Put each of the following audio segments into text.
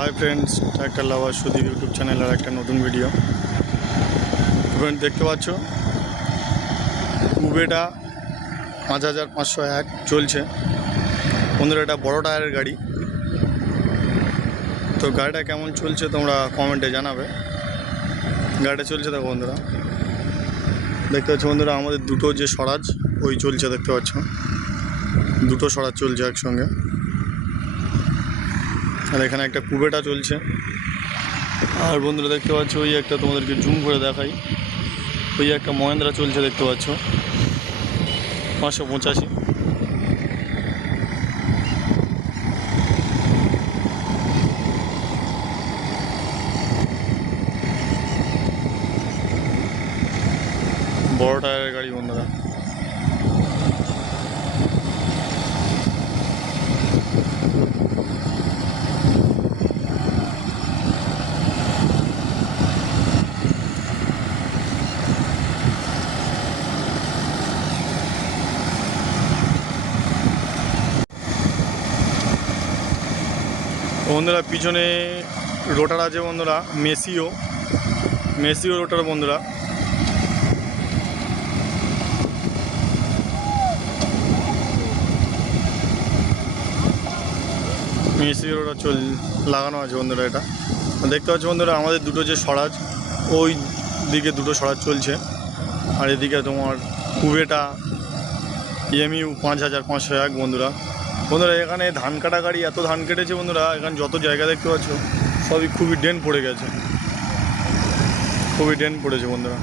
हाय friends, tractor lover Sudeep YouTube channel और एक नतून भिडियो। फ्रेंड देखते पाচ্ছো কুবেটা 5501 চলছে বন্ধুরা। এটা বড় টায়ারের গাড়ি। তো গাড়িটা কেমন চলছে তোমরা কমেন্টে জানাবে। গাড়িটা চলছে দেখো বন্ধুরা, দেখতে পাচ্ছ বন্ধুরা আমাদের দুটো যে স্বরাজ ওই চলছে, দেখতে পাচ্ছ দুটো স্বরাজ চলছে একসঙ্গে। আর এখানে একটা কুবেটা চলছে। আর বন্ধুরা দেখতে পাচ্ছ ওই একটা তোমাদেরকে জুম করে দেখাই, ওই একটা মহেন্দ্রা চলছে দেখতে পাচ্ছ 585। বড় টায়ারের গাড়ি বন্ধুরা। বন্ধুরা পিছনে রোটার আছে বন্ধুরা, মেসিও রোটার বন্ধুরা। মেসিও রোটার লাগানো আছে বন্ধুরা। এটা দেখতে পাচ্ছ বন্ধুরা আমাদের দুটো যে স্বরাজ ওই দিকে দুটো স্বরাজ চলছে। আর এদিকে তোমার কুবেটা এমইউ 5501 বন্ধুরা। এখানে ধান কাটা গাড়ি এত ধান কেটেছে বন্ধুরা, এখানে যত জায়গা দেখতে পাচ্ছ সবই খুবই ডেন পড়ে গেছে, খুবই ডেন পড়েছে বন্ধুরা।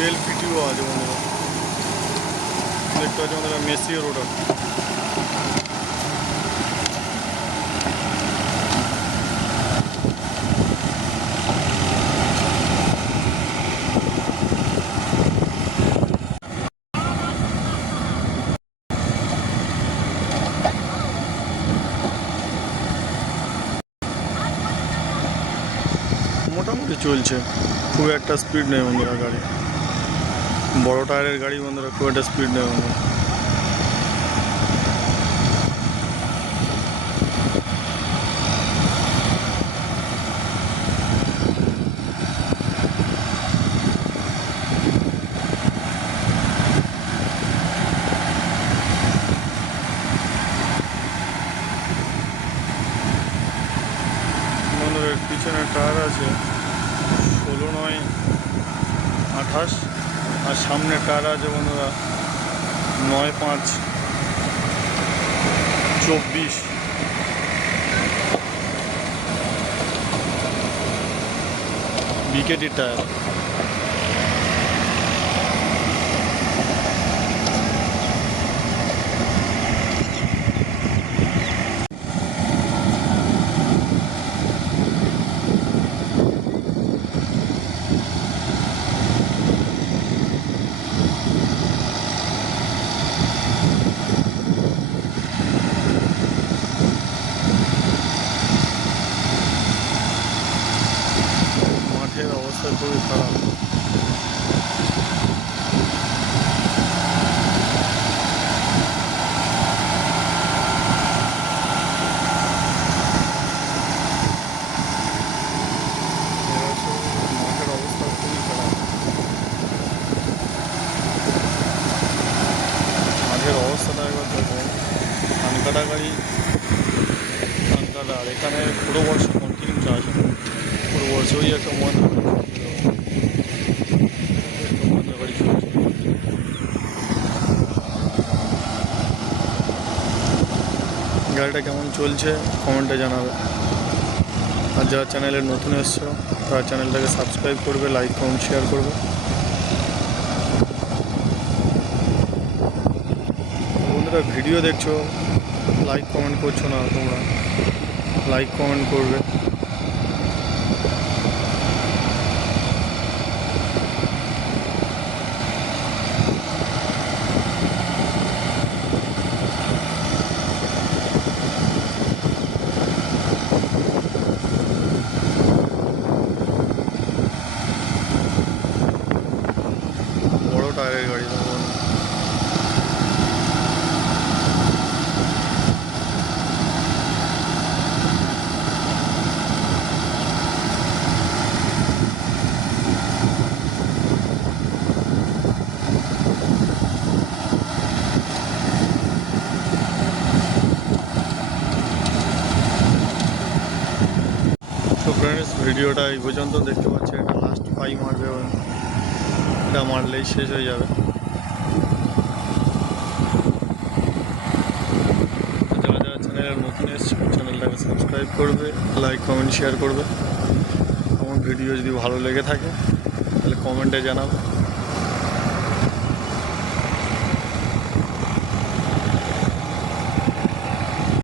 ডুয়েল পিটিও আছে বন্ধুরা, দেখতে পাচ্ছি বন্ধুরা মেসিও রোটার। মোটামুটি চলছে, খুব একটা স্পিড নেই বন্ধুরা গাড়ি। বড় টায়ারের গাড়ি বন্ধুরা, খুব একটা স্পিড নেই বন্ধুরা। বন্ধুরা পিছনে টায়ার আছে 16/9/28, আর সামনে টায়ার আছে বন্ধুরা 9/5/24 বিকেটি টায়ার। মাঠের অবস্থা খুবই খারাপ। মাঠের অবস্থা খুবই খারাপ। মাঠের অবস্থাটা একবার দেখো, ধান কাটা গাড়ি, ধান কাটা। আর এখানে পুরো বর্ষ কন্টিনিউ চাষ হয়, পুরো বর্ষ। ওই একটা মহেন্দ্রা গাড়ি চলছে। গাড়িটা কেমন চলছে কমেন্টে জানাবে। আর যারা চ্যানেলে নতুন এসছো তারা চ্যানেলটাকে সাবস্ক্রাইব করবে, লাইক কমেন্ট শেয়ার করবে। বন্ধুরা ভিডিও দেখছো, লাইক কমেন্ট করছো না, তোমরা লাইক কমেন্ট করবে। তো ফ্রেন্ডস ভিডিওটা এই পর্যন্ত দেখতে পাচ্ছি, এটা লাস্ট পাই মারবে, এটা মারলেই শেষ হয়ে যাবে। যারা যারা চ্যানেলের নতুন এসছে চ্যানেলটাকে সাবস্ক্রাইব করবে, লাইক কমেন্ট শেয়ার করবে। আমার ভিডিও যদি ভালো লেগে থাকে তাহলে কমেন্টে জানাবে।